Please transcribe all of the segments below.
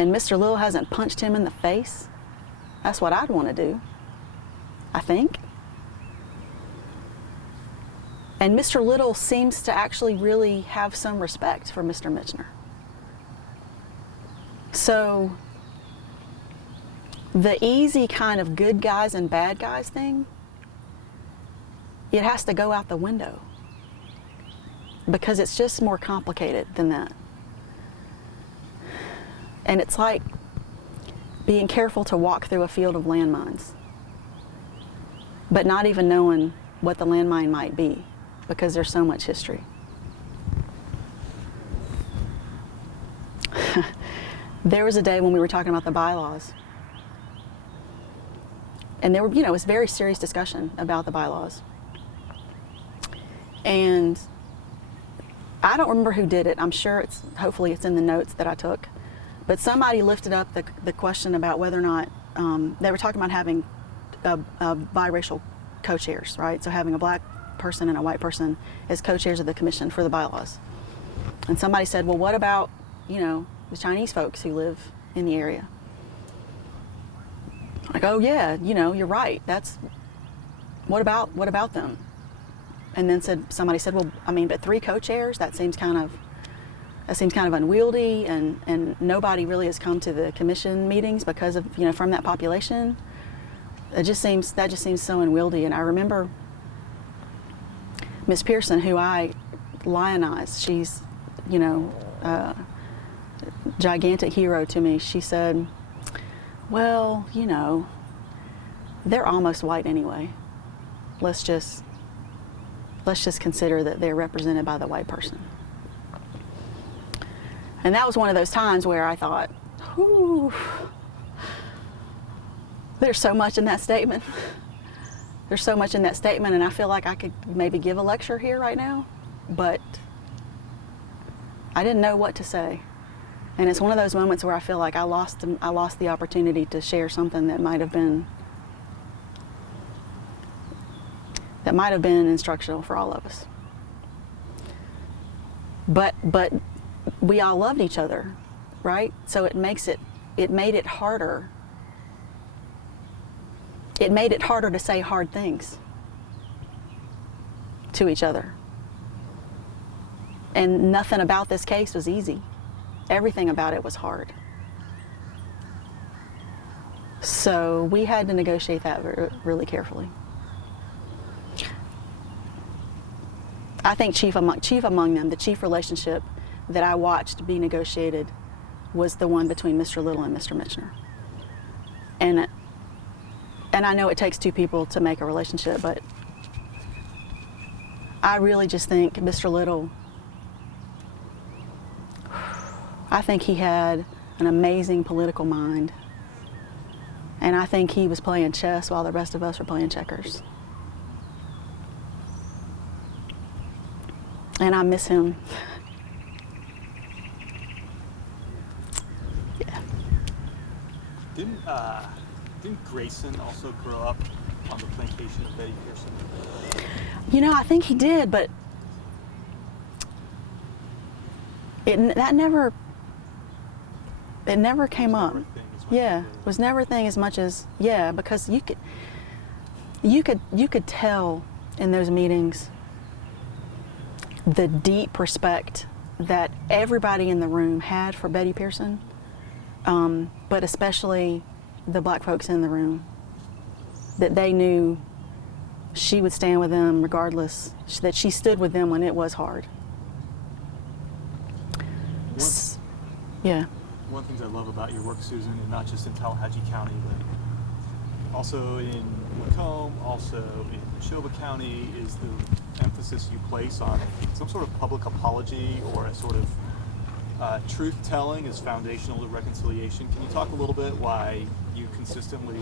and Mr. Little hasn't punched him in the face, that's what I'd want to do, I think. And Mr. Little seems to actually really have some respect for Mr. Michener. So the easy kind of good guys and bad guys thing, it has to go out the window, because it's just more complicated than that. And it's like being careful to walk through a field of landmines, but not even knowing what the landmine might be, because there's so much history. There was a day when we were talking about the bylaws, and there were, it was very serious discussion about the bylaws. And I don't remember who did it. I'm sure hopefully it's in the notes that I took. But somebody lifted up the question about whether or not, they were talking about having a biracial co-chairs, right? So having a black person and a white person as co-chairs of the commission for the bylaws. And somebody said, well, what about, the Chinese folks who live in the area? Like, oh yeah, you're right. What about them? And then somebody said, well, but 3 co-chairs, that seems kind of unwieldy, and nobody really has come to the commission meetings because of, from that population. That just seems so unwieldy. And I remember Miss Pearson, who I lionize, she's, a gigantic hero to me. She said, well, they're almost white anyway. Let's just consider that they're represented by the white person. And that was one of those times where I thought, whew, there's so much in that statement. There's so much in that statement, and I feel like I could maybe give a lecture here right now, but I didn't know what to say. And it's one of those moments where I feel like I lost the opportunity to share something that might have been instructional for all of us. But we all loved each other, right? So it made it harder. It made it harder to say hard things to each other. And nothing about this case was easy. Everything about it was hard. So we had to negotiate that really carefully. I think chief among them, the chief relationship that I watched be negotiated was the one between Mr. Little and Mr. Michener. And I know it takes 2 people to make a relationship, but I really just think Mr. Little, I think he had an amazing political mind. And I think he was playing chess while the rest of us were playing checkers. And I miss him. Yeah. Didn't Grayson also grow up on the plantation of Betty Pearson? I think he did, but it never came up. Yeah, it was never a thing as much as, because you could tell in those meetings the deep respect that everybody in the room had for Betty Pearson, but especially the black folks in the room, that they knew she would stand with them regardless, that she stood with them when it was hard. Yeah. One of the things I love about your work, Susan, and not just in Tallahatchie County, but also in Macomb, also in Neshoba County, is the emphasis you place on some sort of public apology or a sort of truth-telling is foundational to reconciliation. Can you talk a little bit why you consistently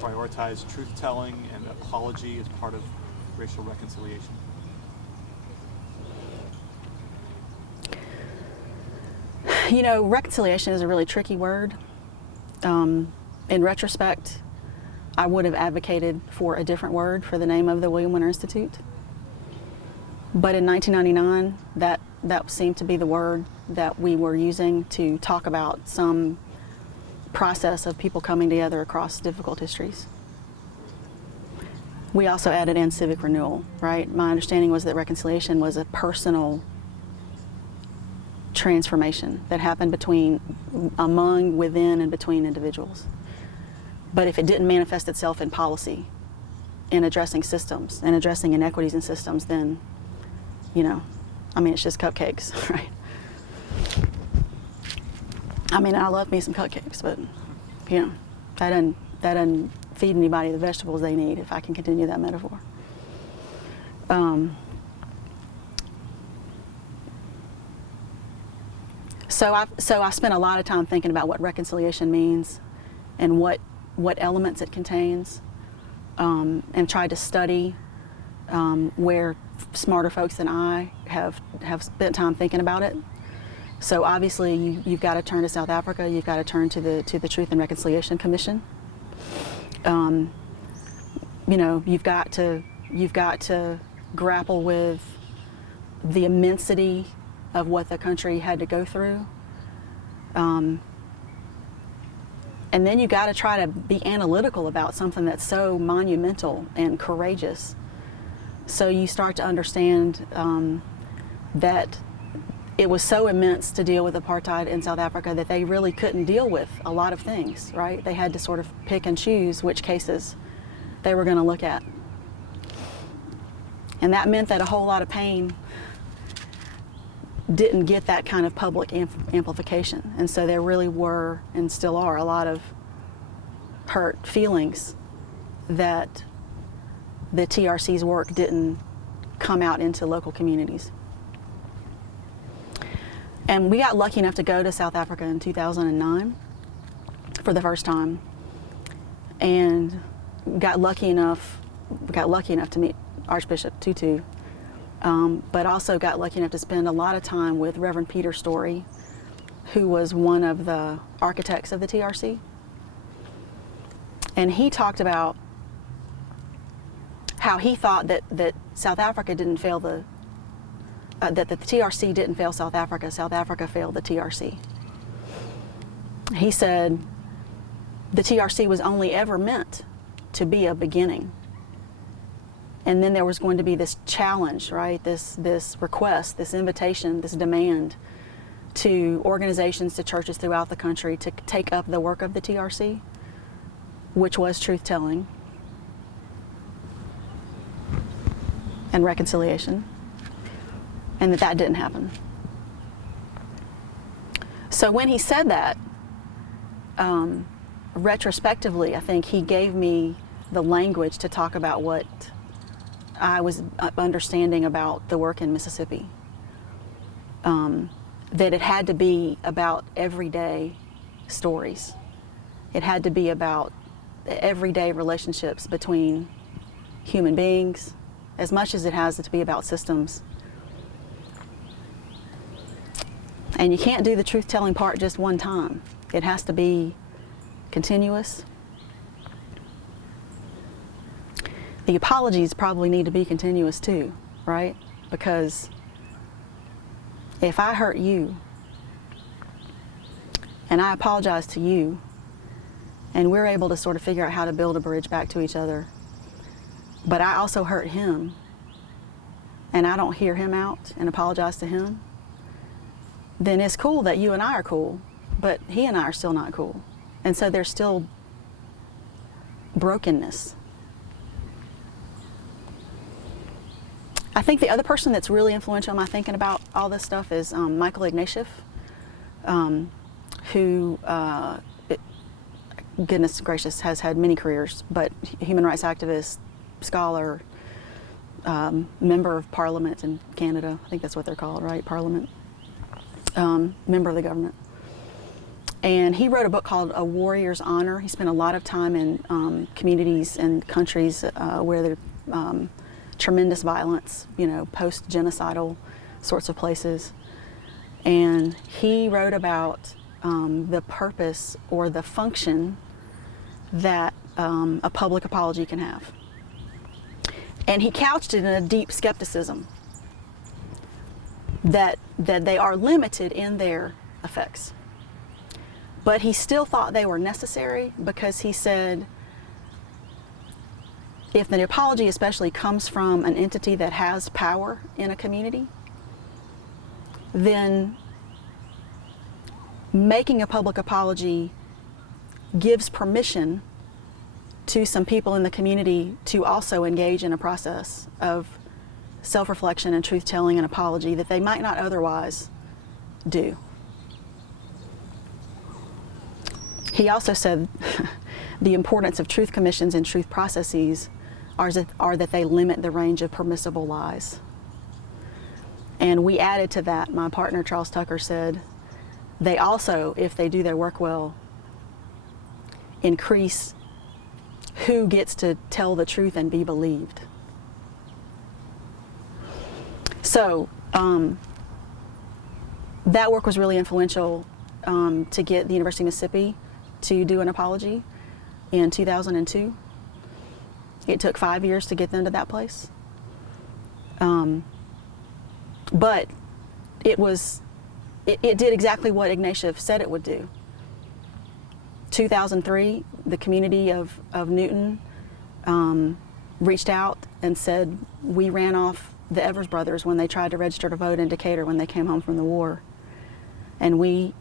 prioritize truth-telling and apology as part of racial reconciliation? Reconciliation is a really tricky word. In retrospect, I would have advocated for a different word for the name of the William Winter Institute. But in 1999, that seemed to be the word that we were using to talk about some process of people coming together across difficult histories. We also added in civic renewal, right? My understanding was that reconciliation was a personal transformation that happened among, within, and between individuals. But if it didn't manifest itself in policy, in addressing systems and addressing inequities in systems, then, it's just cupcakes, right? I love me some cupcakes, but, that doesn't feed anybody the vegetables they need, if I can continue that metaphor. So I spent a lot of time thinking about what reconciliation means and what elements it contains, and tried to study where smarter folks than I have spent time thinking about it. So obviously you've got to turn to South Africa. You've got to turn to the Truth and Reconciliation Commission. You've got to grapple with the immensity of what the country had to go through. And then you got to try to be analytical about something that's so monumental and courageous. So you start to understand that it was so immense to deal with apartheid in South Africa that they really couldn't deal with a lot of things, right? They had to sort of pick and choose which cases they were going to look at. And that meant that a whole lot of pain didn't get that kind of public amplification. And so there really were, and still are, a lot of hurt feelings that the TRC's work didn't come out into local communities. And we got lucky enough to go to South Africa in 2009 for the first time, and got lucky enough to meet Archbishop Tutu, but also got lucky enough to spend a lot of time with Reverend Peter Story, who was one of the architects of the TRC. And he talked about how he thought that South Africa didn't fail that the TRC didn't fail South Africa failed the TRC. He said the TRC was only ever meant to be a beginning. And then there was going to be this challenge, right? This request, this invitation, this demand to organizations, to churches throughout the country to take up the work of the TRC, which was truth-telling and reconciliation. And that didn't happen. So when he said that, retrospectively, I think he gave me the language to talk about what I was understanding about the work in Mississippi. That it had to be about everyday stories. It had to be about everyday relationships between human beings, as much as it has to be about systems. And you can't do the truth-telling part just one time. It has to be continuous. The apologies probably need to be continuous too, right? Because if I hurt you, and I apologize to you, and we're able to sort of figure out how to build a bridge back to each other, but I also hurt him, and I don't hear him out and apologize to him, then it's cool that you and I are cool, but he and I are still not cool. And so there's still brokenness. I think the other person that's really influential in my thinking about all this stuff is Michael Ignatieff, who, goodness gracious, has had many careers, but human rights activist, scholar, member of Parliament in Canada. I think that's what they're called, right? Parliament. Member of the government. And he wrote a book called A Warrior's Honor. He spent a lot of time in communities and countries where there's tremendous violence, post-genocidal sorts of places. And he wrote about the purpose or the function that a public apology can have. And he couched it in a deep skepticism that they are limited in their effects. But he still thought they were necessary because he said, if the apology especially comes from an entity that has power in a community, then making a public apology gives permission to some people in the community to also engage in a process of self-reflection and truth-telling and apology that they might not otherwise do. He also said the importance of truth commissions and truth processes are that they limit the range of permissible lies. And we added to that, my partner Charles Tucker said, they also, if they do their work well, increase who gets to tell the truth and be believed. So that work was really influential to get the University of Mississippi to do an apology in 2002. It took 5 years to get them to that place. But it did exactly what Ignatius said it would do. 2003, the community of Newton reached out and said, we ran off the Evers brothers when they tried to register to vote in Decatur when they came home from the war. And we